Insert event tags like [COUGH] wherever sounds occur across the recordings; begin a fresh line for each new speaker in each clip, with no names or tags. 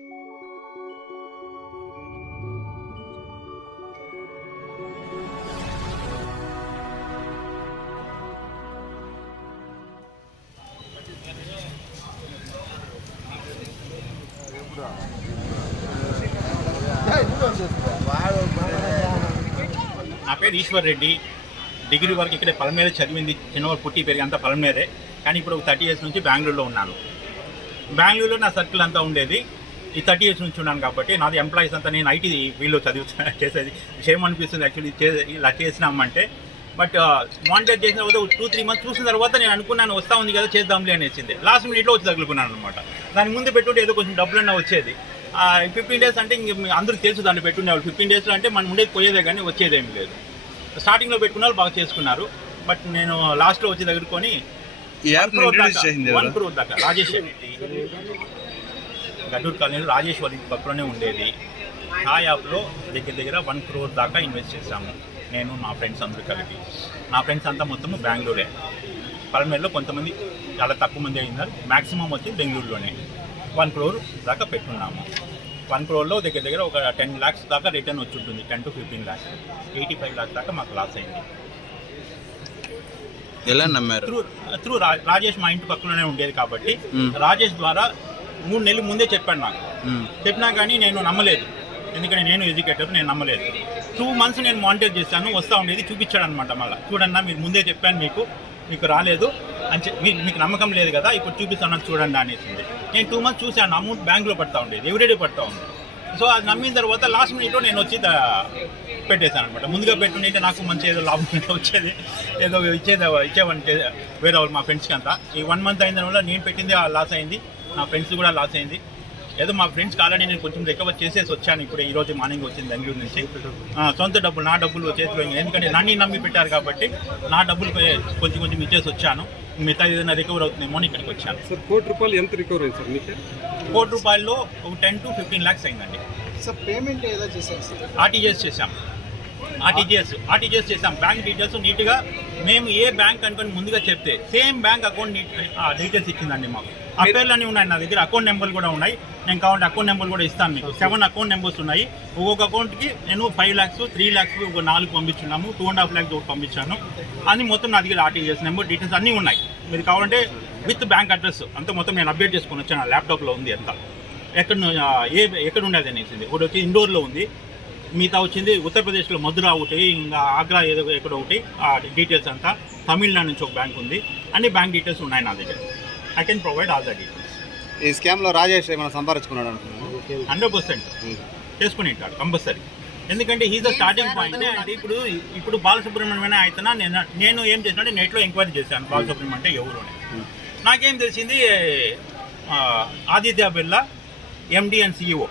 నా పేరు ఈశ్వర్ రెడ్డి. డిగ్రీ వరకు ఇక్కడే పలమేరే చదివింది. చిన్నవారు పుట్టి పెరిగి అంతా పలమేరే. కానీ ఇప్పుడు థర్టీ ఇయర్స్ నుంచి బెంగళూరులో ఉన్నాను. బెంగళూరులో నా సర్కిల్ అంతా ఉండేది. ఈ థర్టీ ఇయర్స్ నుంచి ఉన్నాను కాబట్టి నాది ఎంప్లాయీస్ అంతా నేను ఐటీ ఫీల్డ్లో చదివి [LAUGHS] చేసేది. సేమ్ అనిపిస్తుంది యాక్చువల్లీ చే ఇలా చేసినామంటే. బట్ మానిటర్ చేసిన తర్వాత టూ త్రీ మంత్స్ చూసిన తర్వాత నేను అనుకున్నాను వస్తా ఉంది కదా చేద్దాంలే అనేసింది. లాస్ట్ మినిట్లో వచ్చి తగులుకున్నాను అనమాట దాని ముందు పెట్టుంటే ఏదో కొంచెం డబ్బులన్నా వచ్చేది. ఫిఫ్టీన్ డేస్ అంటే ఇంక అందరికీ తెలుసు దాన్ని పెట్టుకునేవాళ్ళు ఫిఫ్టీన్ డేస్లో అంటే మనం ఉండేది పోయేదే కానీ వచ్చేదేమీ లేదు. స్టార్టింగ్లో పెట్టుకున్న వాళ్ళు బాగా చేసుకున్నారు. బట్ నేను లాస్ట్లో వచ్చి దగ్గరుకొని
చేసింది
వన్? క్రోర్ దాకా. రాజేష్ గడ్డూరు కాలనీలో రాజేశ్వరి పక్కలోనే ఉండేది. ఆ యాప్లో దగ్గర దగ్గర వన్ క్రోర్ దాకా ఇన్వెస్ట్ చేశాము. నేను నా ఫ్రెండ్స్ అందరూ కలిపి. నా ఫ్రెండ్స్ అంతా మొత్తం బెంగళూరే. పలమేరులో కొంతమంది చాలా తక్కువ మంది అయినారు. మ్యాక్సిమం వచ్చి బెంగళూరులోనే. వన్ క్రోర్ దాకా పెట్టున్నాము. వన్ క్రోర్లో దగ్గర దగ్గర ఒక టెన్ ల్యాక్స్ దాకా రిటర్న్ వచ్చి ఉంటుంది. Ten to fifteen lakhs eighty five lakhs దాకా మాకు లాస్ అయింది.
ఎలా నమ్మారు?
త్రూ త్రూ రాజేష్ మా ఇంటి పక్కలోనే ఉండేది కాబట్టి. రాజేష్ ద్వారా మూడు నెలలు ముందే చెప్పాడు నాకు. చెప్పినా కానీ నేను నమ్మలేదు. ఎందుకంటే నేను ఎడ్యుకేటర్ నేను నమ్మలేదు. టూ మంత్స్ నేను మానిటర్ చేశాను వస్తూ ఉండేది చూపించాడు అనమాట మళ్ళీ. చూడన్నా మీరు ముందే చెప్పాను మీకు మీకు రాలేదు. అని మీకు నమ్మకం లేదు కదా ఇప్పుడు చూపిస్తాను చూడండి అనేసింది. నేను టూ మంత్స్ చూశాను అమౌంట్ బ్యాంక్లో పడతా ఉండేది ఎవ్రీడే పడతా ఉంది. సో అది నమ్మిన తర్వాత లాస్ట్ మినిట్లో నేను వచ్చి పెట్టేశాను అనమాట ముందుగా పెట్టుంటే నాకు మంచి ఏదో లాభం [LAUGHS] వచ్చేది. ఏదో ఇచ్చేది ఇచ్చేవంటే వేరే వాళ్ళు మా ఫ్రెండ్స్కి అంతా ఈ వన్ మంత్ అయిన వల్ల నేను పెట్టింది లాస్ అయింది. నా ఫ్రెండ్స్ కూడా లాస్ అయింది. ఏదో మా ఫ్రెండ్స్ కాలని నేను కొంచెం రికవర్ చేసేసి వచ్చాను. ఇప్పుడు ఈ రోజు మార్నింగ్ వచ్చింది బెంగళూరు నుంచి. ఆ, సొంత డబ్బులు నా డబ్బులు చేతిలో. ఎందుకంటే నన్ను నమ్మి పెట్టారు కాబట్టి నా డబ్బులు కొంచెం కొంచెం ఇచ్చేసి వచ్చాను. మిగతా ఏదైనా రికవర్ అవుతుందేమో అని ఇక్కడికి వచ్చాను.
సార్ కోటి రూపాయలు ఎంత రికవర్ అయింది సార్ మీకు?
కోటి రూపాయల్లో ఒక టెన్ టు ఫిఫ్టీన్ ల్యాక్స్ అయిందండి.
సార్ పేమెంట్ ఎలా చేశారు సార్.
ఆర్టీజీఎస్ చేశాం. ఆర్టీజీఎస్ ఆర్టీజీఎస్ చేసాం బ్యాంక్ డీటెయిల్స్ నీట్గా మేము ఏ బ్యాంక్ అనుకొని ముందుగా చెప్తే సేమ్ బ్యాంక్ అకౌంట్ డీటెయిల్స్ ఇచ్చిందండి మాకు. ఆ పేర్లన్నీ ఉన్నాయి నా దగ్గర అకౌంట్ నెంబర్లు కూడా ఉన్నాయి. నేను కావాలంటే అకౌంట్ నెంబర్ కూడా ఇస్తాను మీకు. సెవెన్ అకౌంట్ నెంబర్స్ ఉన్నాయి. ఒక్కొక్క అకౌంట్కి నేను ఫైవ్ ల్యాక్స్ త్రీ ల్యాక్స్ ఒక నాలుగు పంపించున్నాము. టూ అండ్ హాఫ్ ల్యాక్స్ ఒకటి పంపించాను. అది మొత్తం నా దగ్గర ఆర్టీజీఎస్ నెంబర్ డీటెయిల్స్ అన్నీ ఉన్నాయి. మీరు కావాలంటే విత్ బ్యాంక్ అడ్రస్ అంతా మొత్తం నేను అప్డేట్ చేసుకొని వచ్చాను. ల్యాప్టాప్లో ఉంది అంతా. ఎక్కడ ఏ ఎక్కడ ఉండేది అనేసింది ఒకటి వచ్చి ఇండోర్లో ఉంది. మిగతా వచ్చింది. ఉత్తరప్రదేశ్లో మధురా ఒకటి ఇంకా ఆగ్రా ఏదో ఎక్కడ ఒకటి ఆ డీటెయిల్స్ అంతా. తమిళనాడు నుంచి ఒక బ్యాంక్ ఉంది. అన్ని బ్యాంక్ డీటెయిల్స్ ఉన్నాయి నా దగ్గర. I can provide all the details
ఈ స్కామ్లో రాజేష్ ఏమైనా సంపాదించుకున్నాడు? అనుకున్నాను
హండ్రెడ్ పర్సెంట్ చేసుకుని ఉంటాడు కంపల్సరీ. ఎందుకంటే హీజ్ ద స్టార్టింగ్ పాయింట్ అంటే ఇప్పుడు ఇప్పుడు బాలసుబ్రహ్మణ్యం అయితేనా నేను నేను ఏం చేశానంటే నెట్లో ఎంక్వైరీ చేశాను బాలసుబ్రహ్మణ్యం అంటే ఎవరు అని. నాకేం తెలిసింది ఆ, Aditya Birla MD and CEO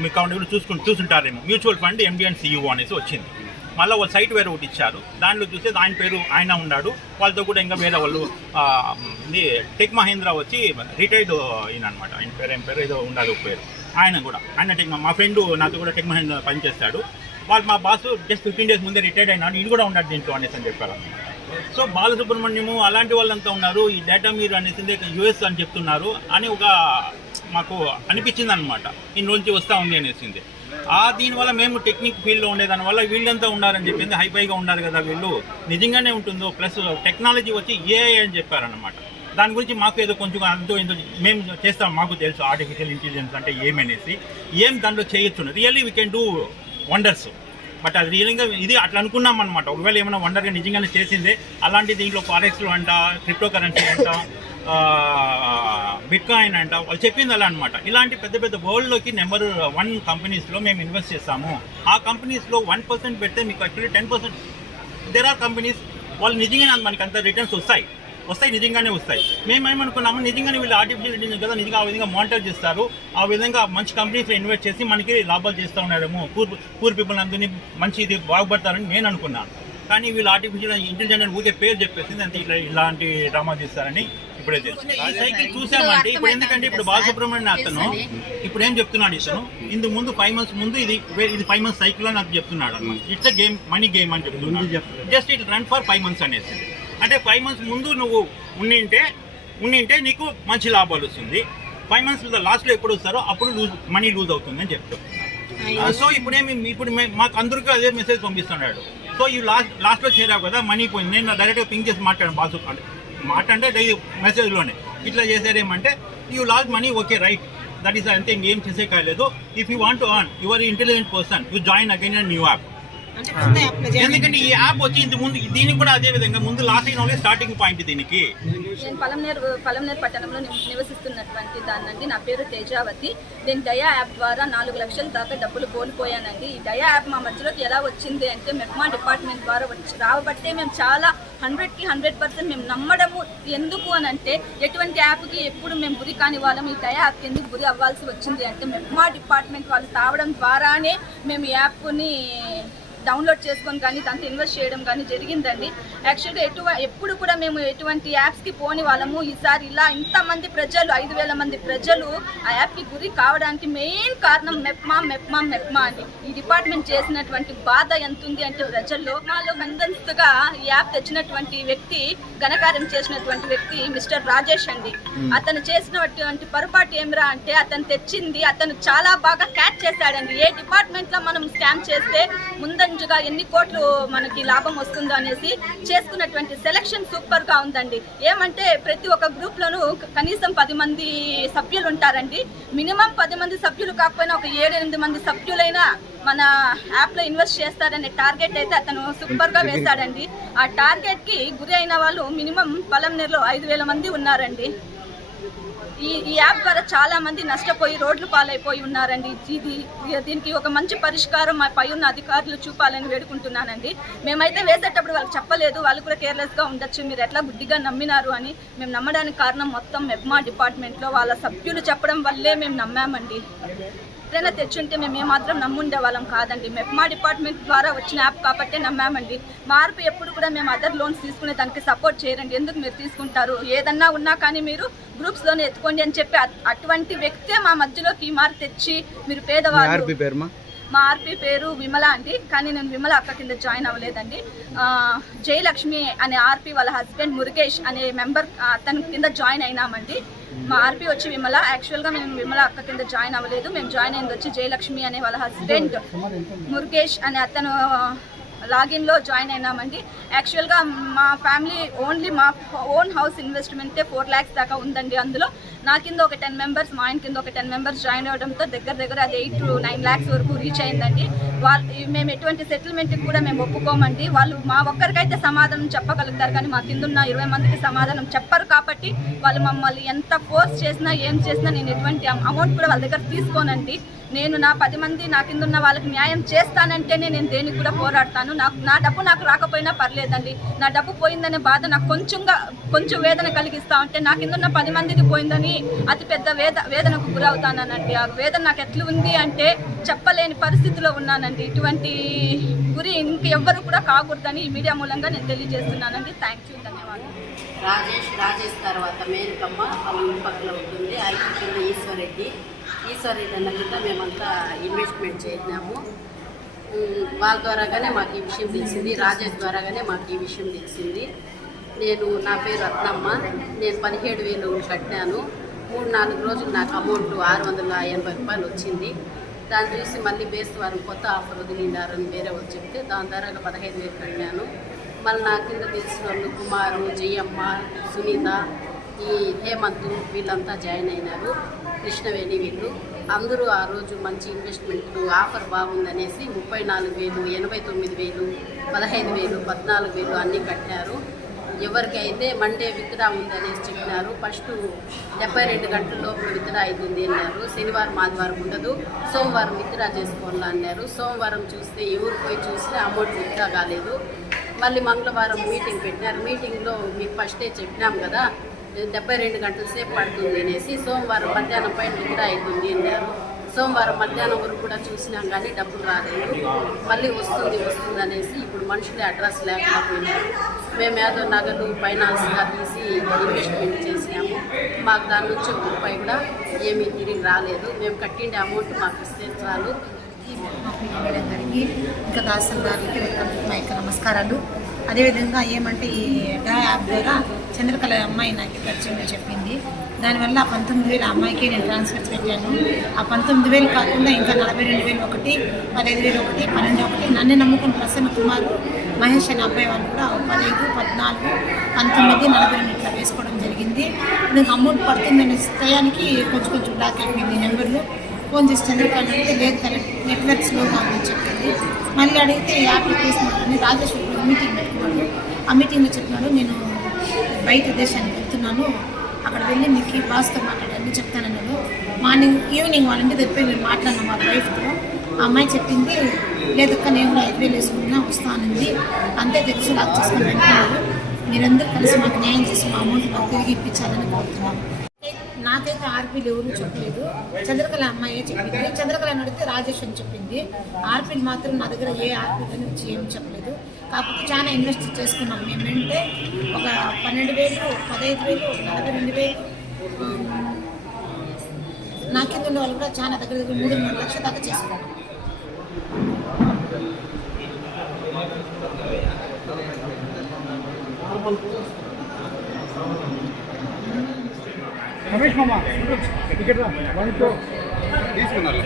మీ కౌంట్ చూసుకుని చూసుంటారేమో. మ్యూచువల్ ఫండ్ ఎండి అండ్ అనేసి వచ్చింది. మళ్ళీ ఒక సైట్ వేరే ఒకటి ఇచ్చారు. దాంట్లో చూస్తే ఆయన పేరు ఆయన ఉన్నాడు. వాళ్ళతో కూడా ఇంకా వేరే వాళ్ళు టెక్ మహేంద్ర వచ్చి రిటైర్డ్ ఈయన అనమాట ఆయన పేరు ఏం పేరు ఏదో ఉండాలి పేరు. ఆయన కూడా. ఆయన టెక్ మా ఫ్రెండ్ నాతో కూడా టెక్ మహేంద్ర పనిచేస్తాడు. వాళ్ళు మా బాస్ జస్ట్ ఫిఫ్టీన్ డేస్ ముందే రిటైర్డ్ అయినాడు ఈయన కూడా ఉన్నాడు దీంట్లో అనేసి అని చెప్పారు. సో బాలసుబ్రహ్మణ్యము అలాంటి వాళ్ళంతా ఉన్నారు. ఈ డేటా మీరు అనేసింది యుఎస్ అని చెప్తున్నారు. అని ఒక మాకు అనిపించింది అనమాట ఇన్ని నుంచి వస్తూ ఉంది అనేసింది. ఆ దీనివల్ల మేము టెక్నిక్ ఫీల్డ్లో ఉండేదాని వల్ల వీళ్ళంతా ఉన్నారని చెప్పింది. హైఫైగా ఉన్నారు కదా వీళ్ళు. నిజంగానే ఉంటుందో ప్లస్ టెక్నాలజీ వచ్చి ఏఐ అని చెప్పారనమాట దాని గురించి మాకు ఏదో కొంచెం అంతో ఎంతో మేము చేస్తాం. మాకు తెలుసు ఆర్టిఫిషియల్ ఇంటెలిజెన్స్ అంటే ఏమనేసి ఏం దాంట్లో చేయొచ్చు really we can do wonders but అది రియల్గా ఇది అట్లా అనుకున్నాం అనమాట ఒకవేళ ఏమైనా వండర్గా నిజంగానే చేసిందే అలాంటి దీంట్లో ఫారెక్స్లు అంట క్రిప్టో కరెన్సీ అంట బిట్ కాయిన్ అంట వాళ్ళు చెప్పింది అలా అనమాట ఇలాంటి పెద్ద పెద్ద వరల్డ్లోకి నెంబర్ వన్ కంపెనీస్లో మేము ఇన్వెస్ట్ చేస్తాము. ఆ కంపెనీస్లో వన్ పర్సెంట్ పెడితే మీకు actually ten percent. There are companies వాళ్ళు నిజంగానే మనకి అంత రిటర్న్స్ వస్తాయి. వస్తాయి నిజంగానే వస్తాయి. మేమేమనుకున్నాము నిజంగానే వీళ్ళు ఆర్టిఫిషియల్ ఇంటెలిజెన్స్ కదా నిజంగా ఆ విధంగా మానిటర్ చేస్తారు. ఆ విధంగా మంచి కంపెనీస్లో ఇన్వెస్ట్ చేసి మనకి లాభాలు చేస్తూ ఉన్నారేమో పూర్ పూర్ పీపుల్ అందరినీ మంచి ఇది బాగుపడతారని నేను అనుకున్నాను. కానీ వీళ్ళు ఆర్టిఫిషియల్ ఇంటెలిజెన్స్ అని ఊరికే పేరు చెప్పేసింది అంతే ఇట్లా ఇలాంటి డ్రామా చేస్తారని ఇప్పుడే తెలుసు ఈ సైకిల్ చూసామంటే ఇప్పుడు ఎందుకంటే ఇప్పుడు బాలసుబ్రహ్మణ్యం అతను ఇప్పుడు ఏం చెప్తున్నాడు ఇతను? ఇందుకు ముందు ఫైవ్ మంత్స్ ముందు ఇది ఇది ఫైవ్ మంత్స్ సైకిల్ అని నాకు చెప్తున్నాడు అన్నమాట. ఇట్స్ గేమ్ మనీ గేమ్ అని చెప్తున్నాడు. Just it run for five months అనేసి. అంటే ఫైవ్ మంత్స్ ముందు నువ్వు ఉండింటే ఉండింటే నీకు మంచి లాభాలు వస్తుంది. ఫైవ్ మంత్స్ లాస్ట్లో ఎప్పుడు వస్తారో అప్పుడు లూజ్ మనీ లూజ్ అవుతుంది అని చెప్తున్నారు సో ఇప్పుడేమి ఇప్పుడు మే- మాకు అందరికీ అదే మెసేజ్ పంపిస్తున్నాడు. సో ఈ లాస్ట్ లాస్ట్లో చేరావు కదా మనీ పోయింది. నేను డైరెక్ట్గా పింక్ చేసి మాట్లాడాను బాసు మాట అంటే డై మెసేజ్లోనే. ఇట్లా చేశారేమంటే you lost money okay right that is అంతే ఇంకేం చేసే కాలేదు if you want to earn your intelligent person you join again new app ఎందుకంటే ఈ యాప్ వచ్చి ఇంత ముందు దీనికి కూడా అదే విధంగా ముందు లాస్ట్ అయిన వాళ్ళే స్టార్టింగ్ పాయింట్ దీనికి.
నేను పలంనేరు పలంనేరు పట్టణంలో నివ- నివసిస్తున్నటువంటి దాన్నండి. నా పేరు తేజావతి. నేను దయా యాప్ ద్వారా నాలుగు లక్షల దాకా డబ్బులు కోల్పోయానండి. ఈ దయా యాప్ మా మధ్యలోకి ఎలా వచ్చింది అంటే మెప్మా డిపార్ట్మెంట్ ద్వారా వచ్చి రాబట్టే మేము చాలా హండ్రెడ్కి హండ్రెడ్ పర్సెంట్ మేము నమ్మడము. ఎందుకు అని అంటే ఎటువంటి యాప్కి ఎప్పుడు మేము గురి కాని వాళ్ళం. ఈ దయా యాప్కి ఎందుకు గురి అవ్వాల్సి వచ్చింది అంటే మెప్మా డిపార్ట్మెంట్ వాళ్ళు తావడం ద్వారానే మేము ఈ యాప్ని డౌన్లోడ్ చేసుకొని కానీ దాంట్లో ఇన్వెస్ట్ చేయడం కానీ జరిగిందండి. యాక్చువల్గా ఎటు ఎప్పుడు కూడా మేము ఎటువంటి యాప్స్కి పోని వాళ్ళము. ఈసారి ఇలా ఇంతమంది ప్రజలు ఐదు వేల మంది ప్రజలు ఆ యాప్కి గురి కావడానికి మెయిన్ కారణం మెప్మా మెప్మా మెప్మా అని ఈ డిపార్ట్మెంట్ చేసినటువంటి బాధ ఎంత ఉంది అంటే ప్రజల్లో మాలో కందన్స్గా ఈ యాప్ తెచ్చినటువంటి వ్యక్తి ఘనకార్యం చేసినటువంటి వ్యక్తి మిస్టర్ రాజేష్ అండి. అతను చేసినటువంటి పొరపాటు ఏమిరా అంటే అతను తెచ్చింది అతను చాలా బాగా క్యాచ్ చేశాడండి. ఏ డిపార్ట్మెంట్లో మనం స్కామ్ చేస్తే ముందంజుగా ఎన్ని కోట్లు మనకి లాభం వస్తుందో అనేసి చేసుకున్నటువంటి సెలక్షన్ సూపర్గా ఉందండి. ఏమంటే ప్రతి ఒక్క గ్రూప్లోనూ కనీసం పది మంది సభ్యులు ఉంటారండి. మినిమం పది మంది సభ్యులు కాకపోయినా ఒక ఏడెనిమిది మంది సభ్యులైనా మన యాప్లో ఇన్వెస్ట్ చేస్తారనే టార్గెట్ అయితే అతను సూపర్గా వేశాడండి. ఆ టార్గెట్కి గురి అయిన వాళ్ళు మినిమం నెలలో ఐదు వేల మంది ఉన్నారండి. ఈ ఈ యాప్ ద్వారా చాలా మంది నష్టపోయి రోడ్లు పాలైపోయి ఉన్నారండి. ఇది దీనికి ఒక మంచి పరిష్కారం మా పై ఉన్న అధికారులు చూపాలని వేడుకుంటున్నానండి. మేమైతే వేసేటప్పుడు వాళ్ళకి చెప్పలేదు. వాళ్ళు కూడా కేర్లెస్గా ఉండొచ్చు. మీరు ఎట్లా గుడ్డిగా నమ్మినారు అని మేము నమ్మడానికి కారణం మొత్తం మెబ్మా డిపార్ట్మెంట్లో వాళ్ళ సభ్యులు చెప్పడం వల్లే మేము నమ్మామండి. ఎప్పుడైనా తెచ్చుంటే మేము ఏమాత్రం నమ్ముండే వాళ్ళం కాదండి. మెప్మా డిపార్ట్మెంట్ ద్వారా వచ్చిన యాప్ కాబట్టే నమ్మామండి. మార్పు ఎప్పుడు కూడా మేము అదర్ లోన్స్ తీసుకునే దానికి సపోర్ట్ చేయరండి. ఎందుకు మీరు తీసుకుంటారు? ఏదన్నా ఉన్నా కానీ మీరు గ్రూప్స్లోనే ఎత్తుకోండి అని చెప్పి అట్- అటువంటి వ్యక్తే మా మధ్యలోకి ఈ మార్పు తెచ్చి మీరు పేదవాళ్ళు మా ఆర్పి పేరు విమల అండి. కానీ నేను విమల అక్క కింద జాయిన్ అవ్వలేదండి. జయలక్ష్మి అనే ఆర్పి వాళ్ళ హస్బెండ్ మురుగేష్ అనే మెంబర్ అతని కింద జాయిన్ అయినామండి. మా ఆర్పి వచ్చి విమల. యాక్చువల్గా మేము విమల అక్క కింద జాయిన్ అవ్వలేదు. మేము జాయిన్ అయింది వచ్చి జయలక్ష్మి అనే వాళ్ళ హస్బెండ్ మురుగేష్ అనే అతను లాగిన్లో జాయిన్ అయినామండి. యాక్చువల్గా మా ఫ్యామిలీ ఓన్లీ మా ఓన్ హౌస్ ఇన్వెస్ట్మెంటే ఫోర్ ల్యాక్స్ దాకా ఉందండి అందులో. నా కింద ఒక టెన్ మెంబర్స్ మా ఆయన కింద ఒక టెన్ మెంబర్స్ జాయిన్ అవ్వడంతో దగ్గర దగ్గర అది ఎయిట్ టు నైన్ ల్యాక్స్ వరకు రీచ్ అయిందండి. వాళ్ళు మేము ఎటువంటి సెటిల్మెంట్కి కూడా మేము ఒప్పుకోమండి. వాళ్ళు మా ఒక్కరికైతే సమాధానం చెప్పగలుగుతారు కానీ మా కింద ఉన్న ఇరవై మందికి సమాధానం చెప్పరు కాబట్టి వాళ్ళు మమ్మల్ని ఎంత ఫోర్స్ చేసినా ఏం చేసినా నేను ఎటువంటి అమౌంట్ కూడా వాళ్ళ దగ్గర తీసుకోనండి. నేను నా పది మంది నా కింద ఉన్న వాళ్ళకి న్యాయం చేస్తానంటేనే నేను దేనికి కూడా పోరాడతాను. నాకు నా డబ్బు నాకు రాకపోయినా పర్లేదండి. నా డబ్బు పోయిందనే బాధ నాకు కొంచెంగా కొంచెం వేదన కలిగిస్తా ఉంటే నా కింద ఉన్న పది మందిది పోయిందని అతిపెద్ద వేద వేదనకు గురవుతానండి ఆ వేదన నాకు ఎట్లా ఉంది అంటే చెప్పలేని పరిస్థితిలో ఉన్నానండి. ఇటువంటి గురి ఇంకెవ్వరు కూడా కాకూడదని ఈ మీడియా మూలంగా నేను తెలియజేస్తున్నానండి. థ్యాంక్ యూ ధన్యవాదాలు.
రాజేష్ రాజేష్ తర్వాత మేనకమ్మ వాళ్ళ పక్కన ఉంటుంది. ఐటీ ఈశ్వరెడ్డి ఈశ్వరెడ్డి అన్న కింద మేమంతా ఇన్వెస్ట్మెంట్ చేసినాము. వాళ్ళ ద్వారాగానే మాకు ఈ విషయం తెలిసింది రాజేష్ ద్వారాగానే మాకు ఈ విషయం తెలిసింది. నేను నా పేరు రత్నమ్మ నేను పదిహేడు వేలు కట్టాను. మూడు నాలుగు రోజులు నాకు అమౌంట్ ఆరు వందల ఎనభై రూపాయలు వచ్చింది. దాన్ని చూసి మళ్ళీ బేస్ వారం కొత్త ఆఫర్ వదిలినారని వేరే వాళ్ళు చెప్తే దాని ద్వారా పదహైదు వేలు కట్టాను. మళ్ళీ నా కింద తెలిసిన వాళ్ళు కుమారు జయమ్మ సునీత ఈ హేమంత్ వీళ్ళంతా జాయిన్ అయినారు. కృష్ణవేణి వీళ్ళు. అందరూ ఆ రోజు మంచి ఇన్వెస్ట్మెంట్ ఆఫర్ బాగుందనేసి ముప్పై నాలుగు వేలు ఎనభై తొమ్మిది వేలు పదహైదు వేలు పద్నాలుగు వేలు అన్నీ కట్టారు. ఎవరికైతే మండే విత్డ్రా ఉందనేసి చెప్పినారు ఫస్ట్ డెబ్బై రెండు గంటల లోపు విత్డ్రా అవుతుంది అన్నారు. శనివారం ఆదివారం ఉండదు. సోమవారం విత్డ్రా చేసుకోవాలా అన్నారు. సోమవారం చూస్తే ఎవరు పోయి చూస్తే అమౌంట్ విత్డ్రా కాలేదు. మళ్ళీ మంగళవారం మీటింగ్ పెట్టినారు. మీటింగ్లో మీకు ఫస్టే చెప్పినాం కదా డెబ్బై రెండు గంటల సేపు పడుతుంది అనేసి సోమవారం మధ్యాహ్నం పైన కూడా అవుతుంది అన్నారు సోమవారం మధ్యాహ్నం వరకు కూడా చూసినాం కానీ డబ్బులు రాలేదు. మళ్ళీ వస్తుంది వస్తుంది అనేసి ఇప్పుడు మనుషులే అడ్రస్ లేకుండా పోయినారు మేము ఏదో నగలు ఫైనాన్స్గా తీసి ఇన్వెస్ట్మెంట్ చేసినాము. మాకు దాని నుంచి ఒక రూపాయి కూడా ఏమీ తిరిగి రాలేదు. మేము కట్టిండే అమౌంట్ మాకు ఇస్తే చాలు.
మేడం ఇంకా దాసన్ గారికి వెల్కమ్ మా యొక్క నమస్కారాలు. అదేవిధంగా ఏమంటే ఈ డా యాప్ ద్వారా చంద్రకళ అమ్మాయి నాకు పరిచయం చెప్పింది. దానివల్ల ఆ పంతొమ్మిది వేల అమ్మాయికి నేను ట్రాన్స్ఫర్ పెట్టాను. ఆ పంతొమ్మిది వేలు కాకుండా ఇంకా నలభై రెండు వేలు ఒకటి పదహైదు వేలు ఒకటి పన్నెండు ఒకటి నన్ను నమ్ముకున్న ప్రసన్న కుమార్ మహేష్ అనే అబ్బాయి వాళ్ళు కూడా పదహైదు పద్నాలుగు పంతొమ్మిది నలభై రెండు ఇట్లా వేసుకోవడం జరిగింది. నాకు అమౌంట్ పడుతుందనే టయానికి కొంచెం కొంచెం బ్లాక్ అయిపోయింది నెంబర్లు ఫోన్ చేసి చంద్రబాబు అడిగితే లేదు కరెక్ట్ నెట్వర్క్ స్లోగా ఉందని చెప్పింది మళ్ళీ అడిగితే యాప్ తీసుకున్నాడని రాజేష్ మీటింగ్ పెట్టుకున్నాడు. ఆ మీటింగ్లో చెప్పినాడు నేను బయట దేశానికి వెళ్తున్నాను. అక్కడ వెళ్ళి మీకు బాస్తో మాట్లాడాలని చెప్తానన్నాడు. మార్నింగ్ ఈవినింగ్ వాళ్ళ ఇంటి దగ్గర మేము మాట్లాడిన వాళ్ళ వైఫ్తో ఆ అమ్మాయి చెప్పింది లేదక్క నేను కూడా ఐదు వేలు వేసుకున్నా వస్తానంది అంతే తెలుసు లాక్ చేసుకొని వెళ్తున్నారు మీరందరూ కలిసి మాకు న్యాయం చేసి మా అమౌంట్ మాకు తిరిగి ఇప్పించాలని కోరుతున్నాను నాకైతే ఆర్పీలు ఎవరు చెప్పలేదు. చంద్రకళ అమ్మాయి చెప్పింది. చంద్రకళ అని అడిగితే రాజేష్ అని చెప్పింది. ఆర్పీలు మాత్రం నా దగ్గర ఏ ఆర్పీలు నుంచి వచ్చి ఏం చెప్పలేదు. కాకపోతే చాలా ఇన్వెస్ట్ చేసుకున్నాం. మేమంటే ఒక పన్నెండు వేలు పదహైదు వేలు నలభై రెండు వేలు నా కింద ఉన్న వాళ్ళు కూడా చాలా దగ్గర దగ్గర మూడు మూడు లక్షల దాకా చేసుకున్నాం
తీసుకున్నారు?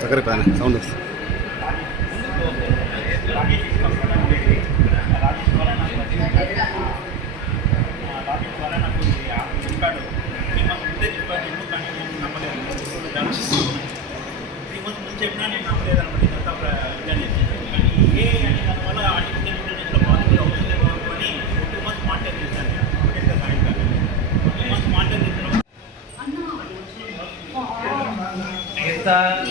చక్కర పైన సౌండ్ వస్తుంది
రాజేష్ ద్వారా నాకు ఇది ఆ చెప్పాడు త్రీ మంత్స్ ముందే చెప్పాడు ఎందుకు కానీ నేను నమ్మలేదు త్రీ మంత్స్ ముందు చెప్పినా నేను నమ్మలేదు అనమాట ఇదంతా ప్ర- ఇదని కానీ ఏ అని దానివల్ల ఆర్టిఫిషియల్ ఇంటెలిజెన్స్లో పాసిబుల్ అవుతుంది అని టూ మంత్స్ మానిటర్ చేశాను నేను అప్డేట్గా సాయంత్రం టూ మంత్స్ మానిటర్ చేసిన ఎంత